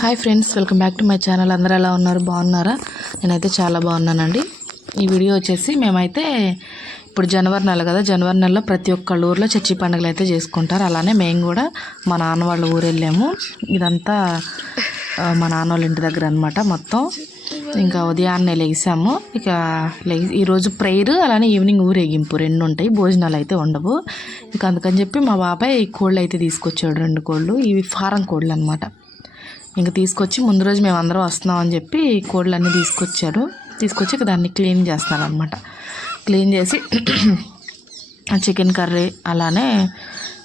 Hi friends welcome back to my channel. అందరూ ఎలా ఉన్నారు? బాగున్నారా? నేనైతే చాలా బాగున్నానండి. ఈ వీడియో వచ్చేసి మేమైతే ఇప్పుడు జనవరి నెల కదా జనవరి నెలలో ప్రతి ఒక్క ఊర్లో చర్చి పండుగలు అయితే చేసుకుంటారు. అలానే మేము కూడా మా నాన్న వాళ్ళ ఊరు వెళ్ళాము. ఇదంతా మా నాన్న వాళ్ళ ఇంటి దగ్గర అనమాట మొత్తం. ఇంకా ఉదయాన్నే లేసాము. ఇక లే ఈరోజు ప్రేయర్ అలానే ఈవినింగ్ ఊరేగింపు రెండు ఉంటాయి. భోజనాలు అయితే ఉండవు. ఇక అందుకని చెప్పి మా బాబాయ్ కోళ్ళు అయితే తీసుకొచ్చాడు రెండు కోళ్ళు. ఇవి ఫారం కోళ్ళు అనమాట ఇంకా తీసుకొచ్చి ముందు రోజు మేము అందరం వస్తున్నాం అని చెప్పి కోళ్ళన్నీ తీసుకొచ్చారు. తీసుకొచ్చి ఇక దాన్ని క్లీన్ చేస్తున్నారు అనమాట క్లీన్ చేసి చికెన్ కర్రీ అలానే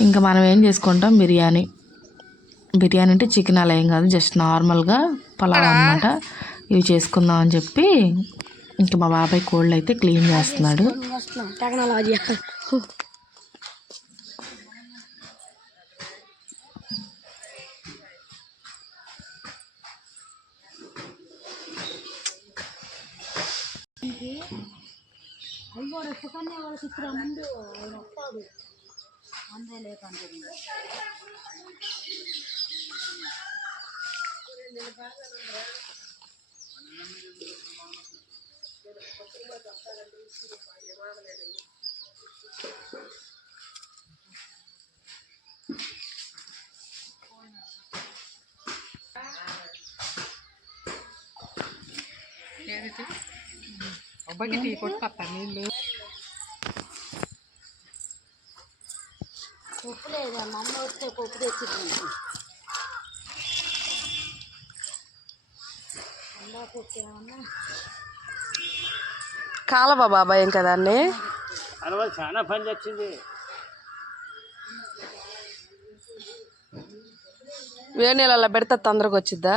ఇంకా మనం ఏం చేసుకుంటాం? బిర్యానీ. బిర్యానీ అంటే చికెన్ అలా ఏం కాదు జస్ట్ నార్మల్గా పలావ్ అనమాట ఇవి చేసుకుందాం అని చెప్పి ఇంకా మా బాబాయ్ కోళ్ళు అయితే క్లీన్ చేస్తున్నాడు. అయ్యో రేపు కన్నా వాళ్ళకి ఇక్కడ ముందు వస్తాడు అందే లేకంటే ఏదైతే టెక్నాలజీ పప్పు లేదా మా అమ్మ వస్తే పప్పు తెచ్చింది కాలవా బాబాయ్ ఇంకా దాన్ని చాలా పని వచ్చింది వేడి నీళ్ళలో పెడితే తొందరగా వచ్చిద్దా?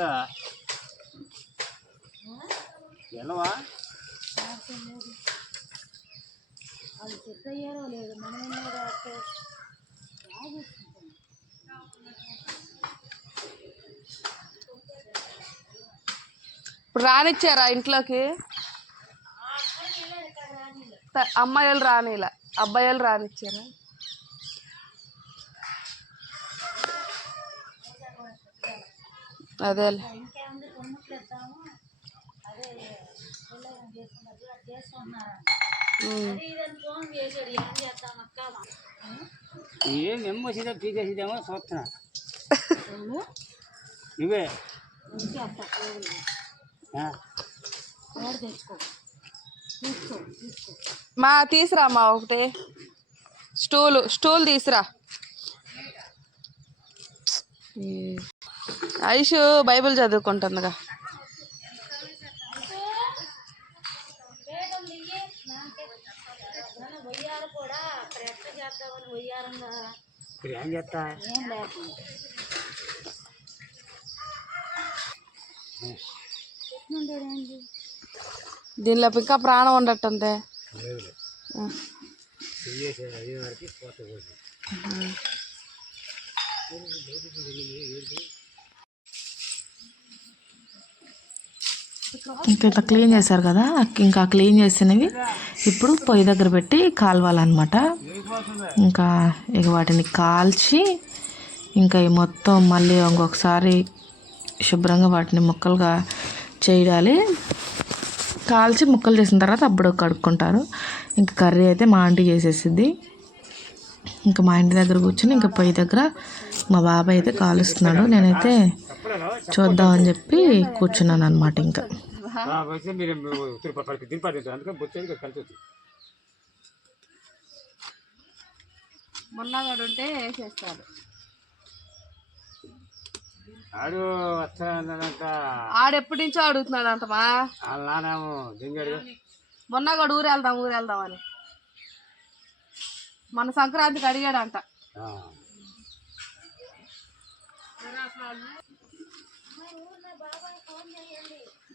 ఎంత ఎలవా అది సెట్ అయ్యారో లేదు మనం ఎన్నో రాస్తే ఇప్పుడు రానిచ్చారా ఇంట్లోకి? అమ్మాయిలు రానిలా అబ్బాయిలు రానిచ్చారా? చేద్దాం అక్క ఏం నెమ్మసిదా పీకేసిదేమో చూస్తున్నా. తీసుకో మా తీసురా మా ఒకటి. స్టూలు స్టూల్ తీసురా. ఐషు బైబిల్ చదువుకుంటుందిగా. దీనిలో ఇంకా ప్రాణం ఉండట్టుంది అయ్యే వరకు పోత పోసి ఇంకా ఇట్లా క్లీన్ చేశారు కదా ఇంకా క్లీన్ చేసినవి ఇప్పుడు పొయ్యి దగ్గర పెట్టి కాలవాలన్నమాట. ఇంకా ఇక వాటిని కాల్చి ఇంకా ఈ మొత్తం మళ్ళీ ఇంకొకసారి శుభ్రంగా వాటిని ముక్కలుగా చేయాలి. కాల్చి ముక్కలు చేసిన తర్వాత అప్పుడు కడుక్కుంటారు. ఇంకా కర్రీ అయితే మా ఆంటీ చేసేసిద్ది ఇంకా మా ఇంటి దగ్గర కూర్చొని ఇంకా పొయ్యి దగ్గర మా బాబాయ్ అయితే కాలుస్తున్నాడు. నేనైతే చూద్దామని చెప్పి కూర్చున్నాను అనమాట ఇంకా. ఉంటే వేసేస్తారు. ఆడు వస్తానంట ఆడెప్పటి నుంచో అడుగుతున్నాడు అంటమా వాళ్ళ నానేమో దింగాడు మొన్నగాడు ఊరు వెళ్దాం ఊరు వెళ్దాం అని. మన సంక్రాంతికి అడిగాడంట. ఆ.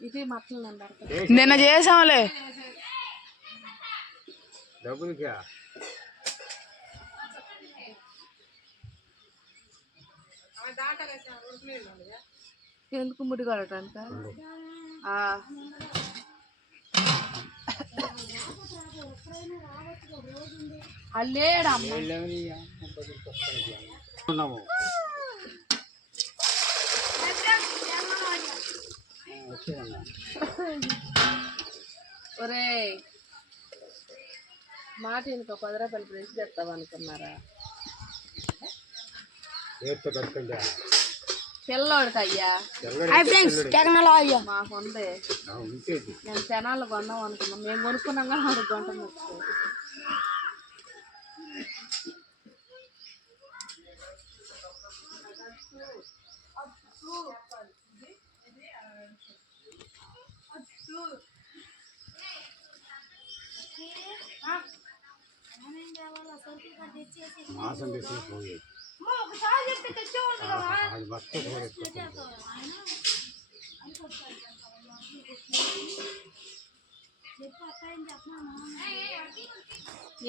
ఇది మట్టలు నిన్న చేసాంలే. ఎందుకు ముడిగడటంట అల్లేడమ్మ ఒరే మాట ఇంకో పది రూపాయలు ఫ్రెండ్స్ తెస్తావు అనుకున్నారా? పిల్లోడికి అయ్యా తెల్లడి మాకు ఉంది నేను జనాలు కొన్నాం అనుకున్నాం. మేము కొనుక్కున్నాం కానీ గంట ముచ్చు మాసం తీసుకుని పోయి అది కూడా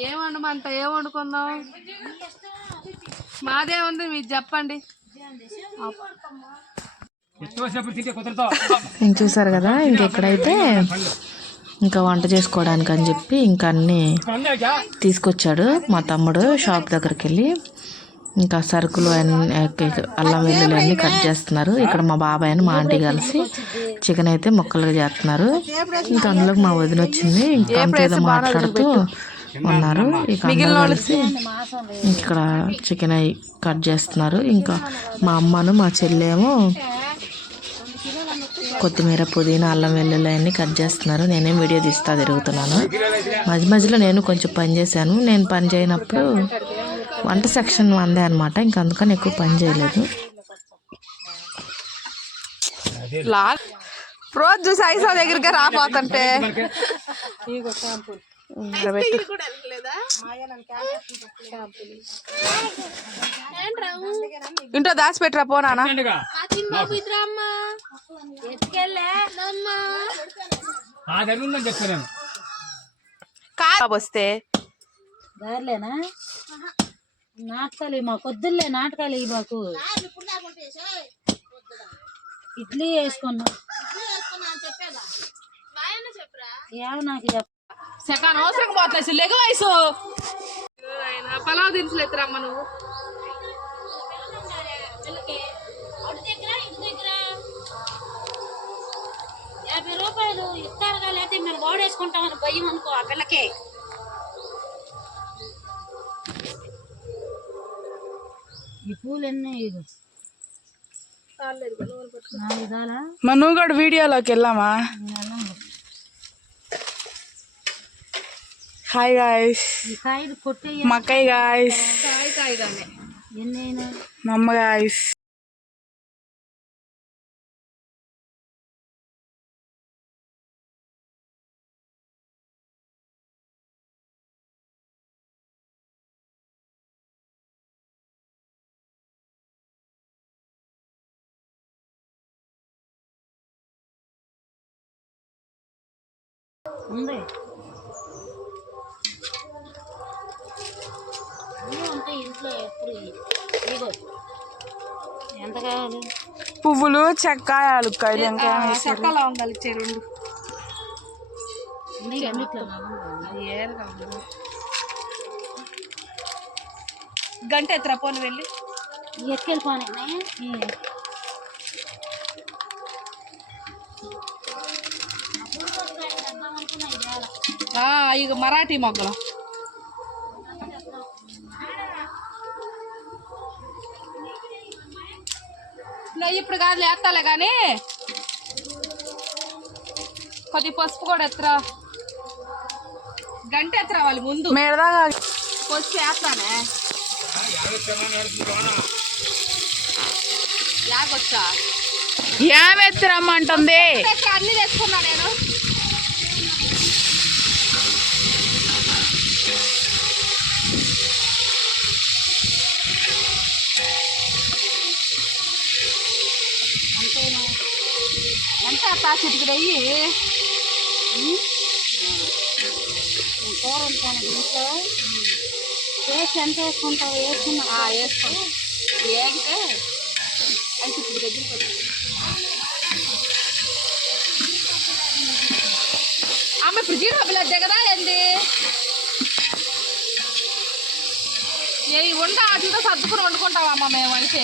ఏం వండమంట ఏం వండుకుందాం? మాదే ఉంది మీరు చెప్పండి. ఇంక చూసారు కదా ఇంక ఇక్కడైతే ఇంకా వంట చేసుకోవడానికి అని చెప్పి ఇంకా అన్నీ తీసుకొచ్చాడు మా తమ్ముడు షాప్ దగ్గరికి వెళ్ళి ఇంకా సరుకులు అన్ని అల్లం వెల్లుల్లి అన్ని కట్ చేస్తున్నారు. ఇక్కడ మా బాబాయ్ అని మా ఆంటీ కలిసి చికెన్ అయితే ముక్కలుగా చేస్తున్నారు. ఇంకా అందులో మా వదిన వచ్చింది. ఇంకా అంతా ఏదో మాట్లాడుతూ ఉన్నారు. ఇక కలిసి ఇక్కడ చికెన్ అయి కట్ చేస్తున్నారు. ఇంకా మా అమ్మను మా చెల్లేమో కొత్తిమీర పుదీనా అల్లం వెల్లుల్లి అన్ని కట్ చేస్తున్నారు. నేనేం వీడియో తీస్తా తిరుగుతున్నాను. మధ్య మధ్యలో నేను కొంచెం పని చేశాను. నేను పని చేయనప్పుడు వంట సెక్షన్ అందే అనమాట ఇంకా అందుకని ఎక్కువ పని చేయలేదు. రోజు చూసి ఐసా దగ్గరికి రాపోతుంటే ఇంట్లో దాచిపెట్టరా పోనానా వస్తే. గారెలేనా? నాటకాలు ఇవి మాకు వద్దులే నాటకాలు ఇవి మాకు. ఇడ్లీ వేసుకున్నా. ఏమో నాకు చెప్ప సెకండ్ అవసరం పోతుంది లెగ వయసు. పలావ్ దినుసులు ఎత్తురమ్మ నువ్వు. యాభై రూపాయలు ఇస్తారు లేకపోతే మేము వాడేసుకుంటామని భయం అనుకో ఆ పిల్లకే. ఈ పూలు ఎన్ని ఇగో. నాలుగు దాలా మన నువ్వు కూడా వీడియోలోకి వెళ్ళామా? హాయ్ గాయస్ మా అక్కయ్య గాయస్ మా అమ్మ గాయస్ ఉంది. ఇంట్లో ఎప్పుడు ఇగో ఎంత కావాలి? పువ్వులు చెక్కాయ అలుక్కాయలు ఇంకా ఇచ్చే రెండు. ఉంది. గంట ఎత్తురా పోను వెళ్ళి? ఎక్కెళ్ళిపోనే ఇక మరాఠీ మొగ్గలు. నెయ్యి ఇప్పుడు కాదు లేస్తాలే కానీ. కొద్ది పసుపు కూడా ఎత్తరా. గంట ఎత్తరా వాళ్ళు ముందు. మేడదాగా పసుపు వేస్తానే. లాగొచ్చా ఏమెత్తి రమ్మంటుంది అన్ని తెచ్చుకున్నా నేను. చిటికి అయ్యి. కూర ఉంటాను ఇంట్లో వేసి ఎంత వేసుకుంటావు? వేసుకున్నా వేసుకో. వేగితే అది చిటికి దగ్గరికి వచ్చింది అమ్మ ఇప్పుడు జీడిపప్పులు దిగదా ఏంది? ఏ వంట వాటితో సర్దుకుని వండుకుంటావమ్మ మేము అయితే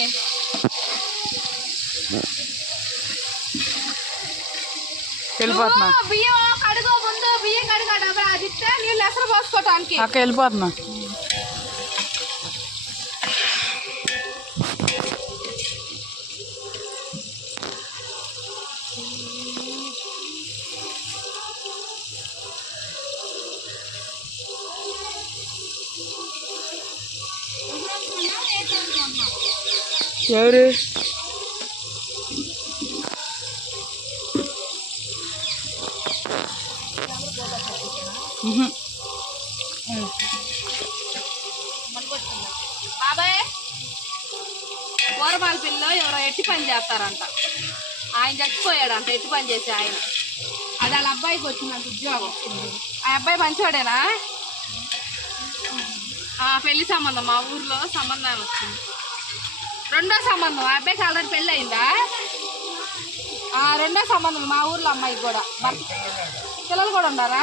వెళ్ళిపోతున్నా నువ్వు బియ్యం కడుగో ముందు బియ్యం కడుగా డబ్బా అది ఇస్తే నీళ్ళు ఎసరు పోసుకోవటానికి అక్క వెళ్ళిపోతున్నా ఎవరు బాబాయ్ కూరమాల పిల్ల ఎవరో ఎట్టి పని చేస్తారంట. ఆయన చచ్చిపోయాడంట ఎట్టి పని చేసి ఆయన. అది వాళ్ళ అబ్బాయికి వచ్చిందంట ఉద్యోగం. ఆ అబ్బాయి మంచివాడేనా ఆ పెళ్ళి సంబంధం మా ఊర్లో సంబంధం వచ్చింది. రెండో సంబంధం ఆ అబ్బాయికి ఆల్రెడీ పెళ్ళి అయిందా? ఆ రెండో సంబంధం మా ఊర్లో అమ్మాయికి కూడా. భర్త పిల్లలు కూడా ఉన్నారా?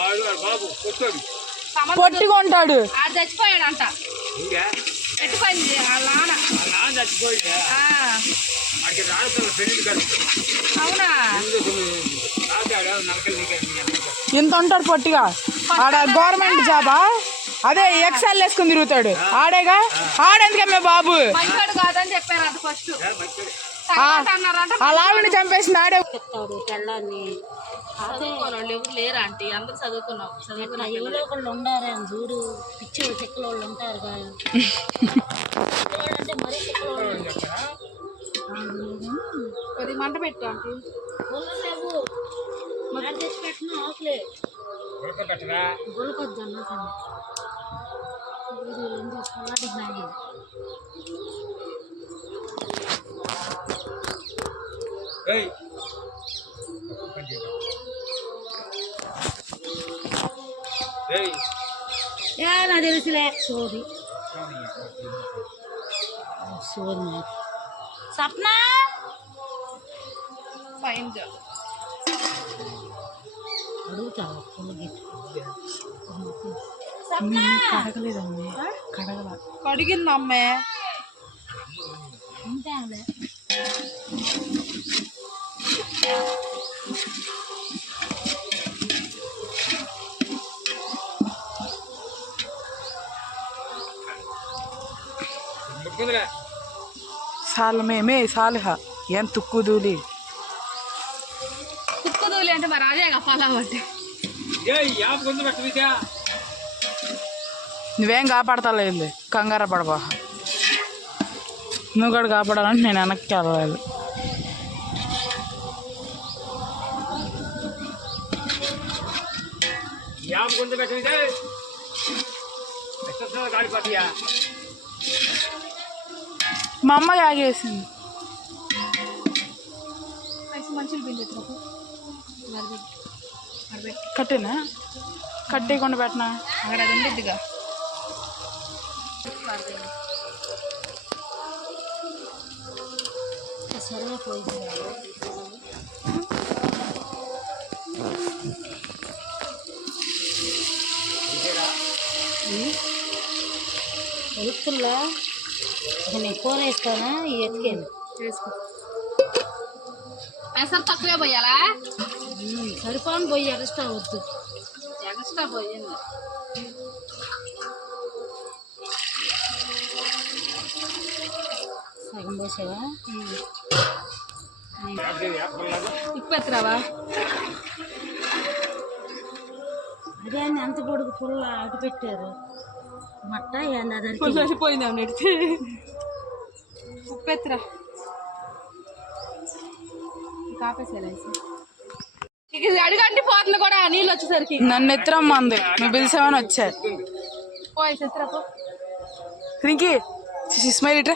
అవునా? నలకలు నీకాడు ఇంత ఉంటాడు పొట్టిగా. ఆడ గవర్నమెంట్ జాబా? అదే ఎక్సెల్ వేసుకుని తిరుగుతాడు. ఆడేగా? ఆడెందుకమ్మే బాబు? కాదని చెప్పారు అది ఫస్ట్. అలా చెప్తాడు తెల్లాన్ని చదువుకోని వాళ్ళు ఎవరు లేరా ఆంటీ? అందరు చదువుకున్నాం. చదువుకున్న ఎవరో ఒకళ్ళు ఉండారు చూడు. పిచ్చి చెక్కల వాళ్ళు ఉంటారు కదా అంటే మరీ చెక్కల వాళ్ళు కొద్ది మంట పెట్టు ఆంటీ. ఒళ్ళు లేవు. మరి తెచ్చి పెట్టిన ఆకులే. ఉడకబెట్టరా గొలకొద్దు అన్న Hei. Hei. Ya, nanti lu silek. Sorry. Sorry. Sapna. Fine job. Aduh, cakap kalau gitu. Sapna. Kadang-kadang ini. Kadang-kadang. Kadang-kadang nama. Entah. సాలమేమే సాలిహ. ఏం తుక్కుదూలి కుక్కదోలి అంటే మరి అదే కప్పాలా అంటే నువ్వేం కాపాడతాలేదు? కంగార పడబా నువ్వు కూడా కాపాడాలంటే నేను వెనక్కి వెళ్ళాలి మా అమ్మ ఆగేసింది కట్టేనా? కట్టేయకుండా పెట్టనా? అక్కడ అది ఉండిద్దిగా. సరే పోయింది. వస్తువుల్లో నేను కూర వేస్తానా ఈ ఎత్తుకేను పెసరు తక్కువే పోయాలా? సరిపోని పోయి ఎక్స్ట్రా వద్దు. ఎక్స్ట్రా పోయింది. సగం పోసావా? ఇప్పెత్తరావా అదే అండి ఎంత పొడుగు పుల్ల అటు పెట్టారు? మట్ట ఏంది అది అరికి కొంచెం పోయింది అన్నట్టు ఉప్పెత్తరా. ఇక అడిగంటి కూడా నీళ్ళు వచ్చేసరికి. నన్ను ఎత్తురమ్మంది నువ్వు పిలిచామని వచ్చా పోయేసి ఎత్తురా పో. రింకి స్మైల్ ఇట్రా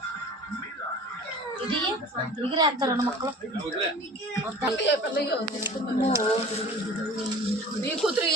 ఇది ఎగిరేస్తారు రెండు మొక్కలు వదిలే నీ కూతురు